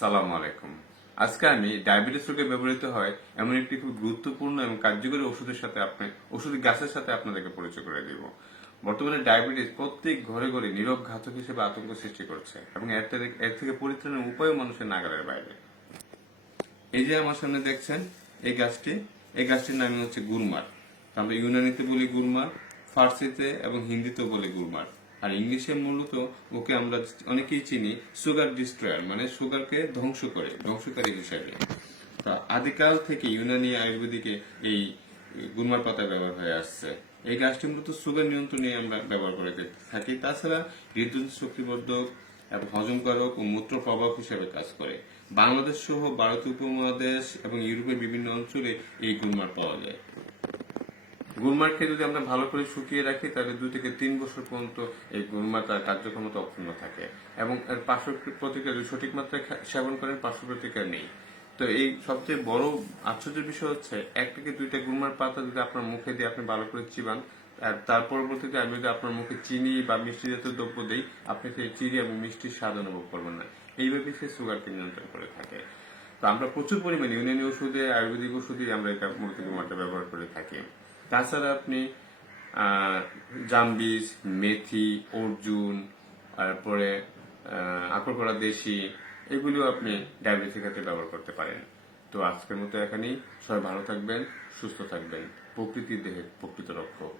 সালাম আলাইকুম। আজকে আমি ডায়াবেটিস রোগে ব্যবহৃত হয় এমন একটি খুব গুরুত্বপূর্ণ এবং কার্যকরী ওষুধের সাথে আপনি ওষুধ গাছের সাথে আপনাদেরকে পরিচয় করে দিব। বর্তমানে ডায়াবেটিস প্রত্যেক ঘরে ঘরে নীরব ঘাতক হিসেবে আতঙ্ক সৃষ্টি করছে এবং এর থেকে পরিত্রাণের উপায়ও মানুষের নাগালের বাইরে। এই যে আমার সামনে দেখছেন, এই গাছটি, এই গাছটির নাম হচ্ছে গুরমার। আমরা ইউনানিতে বলি গুরমার, ফার্সিতে এবং হিন্দিতেও বলি গুরমার। আর ইংলিশে মূলত ওকে আমরা অনেকেই চিনি সুগার ডিস্ট্রয়ার মানে সুগারকে ধ্বংস করে, ধ্বংসকারী হিসাবে। তা আদিকাল থেকে ইউনানি আয়ুর্বেদিকে এই গুরমার পাতা ব্যবহার হয়ে আসছে। এই গাছটি মূলত সুগার নিয়ন্ত্রণে আমরা ব্যবহার করে থাকি। তাছাড়া হৃদযন্ত্র শক্তিবর্ধক, এবং হজমকারক ও মূত্র প্রভাব হিসেবে কাজ করে। বাংলাদেশ সহ ভারতীয় উপমহাদেশ এবং ইউরোপের বিভিন্ন অঞ্চলে এই গুলমার পাওয়া যায়। গুলমারকে যদি আমরা ভালো করে শুকিয়ে রাখি, তাহলে দুই থেকে তিন বছর পর্যন্ত এই গুলমার তার কার্যক্ষমতা অক্ষুণ্ণ থাকে। এবং এর পার্শ্ব প্রতিক্রিয়া যদি সঠিক মাত্রায় সেবন করেন, পার্শ্ব প্রতিক্রিয়া নেই। তো এই সবচেয়ে বড় আশ্চর্যের বিষয় হচ্ছে, এক থেকে দুইটা গুলমার পাতা যদি আপনার মুখে দিয়ে আপনি ভালো করে চিবান, আর তার পরবর্তীতে আমি যদি আপনার মুখে চিনি বা মিষ্টি জাতীয় দ্রব্য দিই, আপনি সেই চিনি এবং মিষ্টির স্বাদ অনুভব করবেন না। এইভাবে সে সুগারকে নিয়ন্ত্রণ করে থাকে। তো আমরা প্রচুর পরিমাণে ইউনানি ওষুধে আয়ুর্বেদিক ওষুধে আমরা এটা মূর্তি ব্যবহার করে থাকি। তাছাড়া আপনি জাম্বিস মেথি, অর্জুন, তারপরে আকরকড়া দেশি এগুলো আপনি ডায়াবেটিসের ক্ষেত্রে ব্যবহার করতে পারেন। তো আজকের মতো এখানেই। সবাই ভালো থাকবেন, সুস্থ থাকবেন। প্রকৃতির দেহের প্রকৃত রক্ষক।